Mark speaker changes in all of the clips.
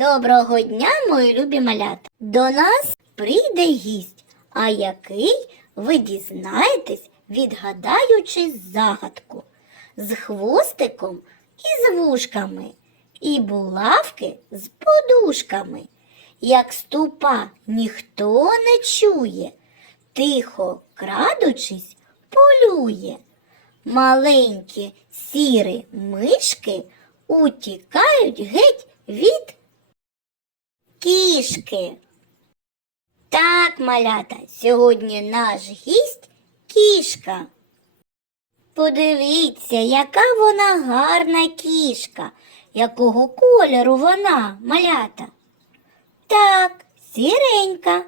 Speaker 1: Доброго дня, мої любі малята! До нас прийде гість, а який ви дізнаєтесь, відгадаючи загадку з хвостиком і з вушками, і булавки з подушками. Як ступа ніхто не чує, тихо крадучись, полює. Маленькі сірі мишки утікають геть від кішки. Так, малята, сьогодні наш гість кішка. Подивіться, яка вона гарна кішка, якого кольору вона, малята. Так, сіренька.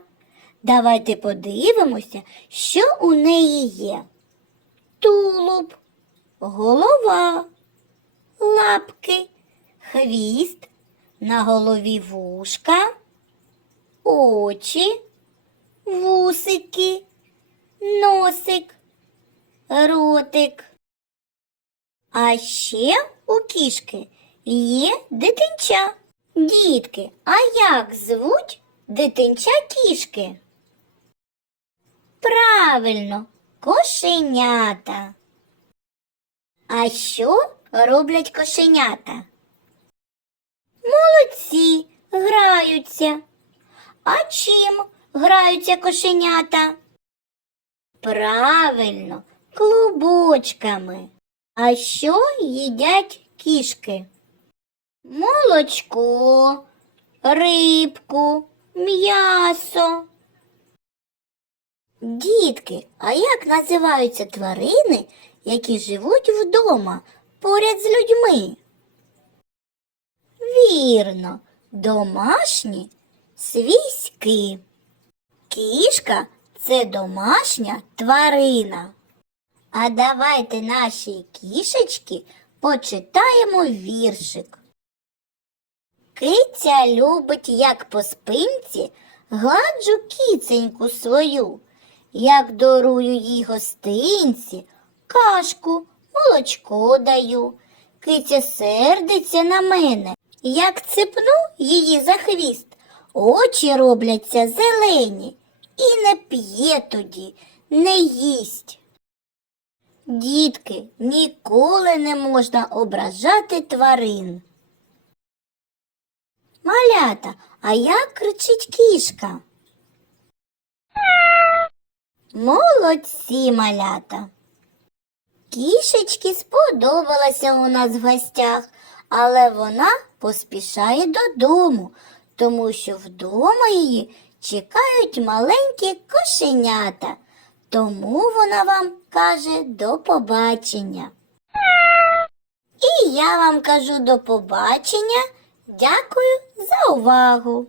Speaker 1: Давайте подивимося, що у неї є. Тулуб, голова, лапки, хвіст, на голові вушка, очі, вусики, носик, ротик. А ще у кішки є дитинча. Дітки, а як звуть дитинча кішки? Правильно, кошенята. А що роблять кошенята? Молодці, граються. А чим граються кошенята? Правильно, клубочками. А що їдять кішки? Молочко, рибку, м'ясо. Дітки, а як називаються тварини, які живуть вдома поряд з людьми? Вірно, домашні свійські. Кішка це домашня тварина. А давайте нашій кішечки почитаємо віршик. Киця любить, як по спинці, гладжу кіценьку свою, як дарую їй гостинці, кашку, молочко даю. Киця сердиться на мене, як цепну її за хвіст, очі робляться зелені, і не п'є тоді, не їсть. Дітки, ніколи не можна ображати тварин. Малята, а як кричить кішка? Молодці малята. Кішечки сподобалася у нас в гостях, але вона поспішає додому, тому що вдома її чекають маленькі кошенята. Тому вона вам каже до побачення. І я вам кажу до побачення. Дякую за увагу!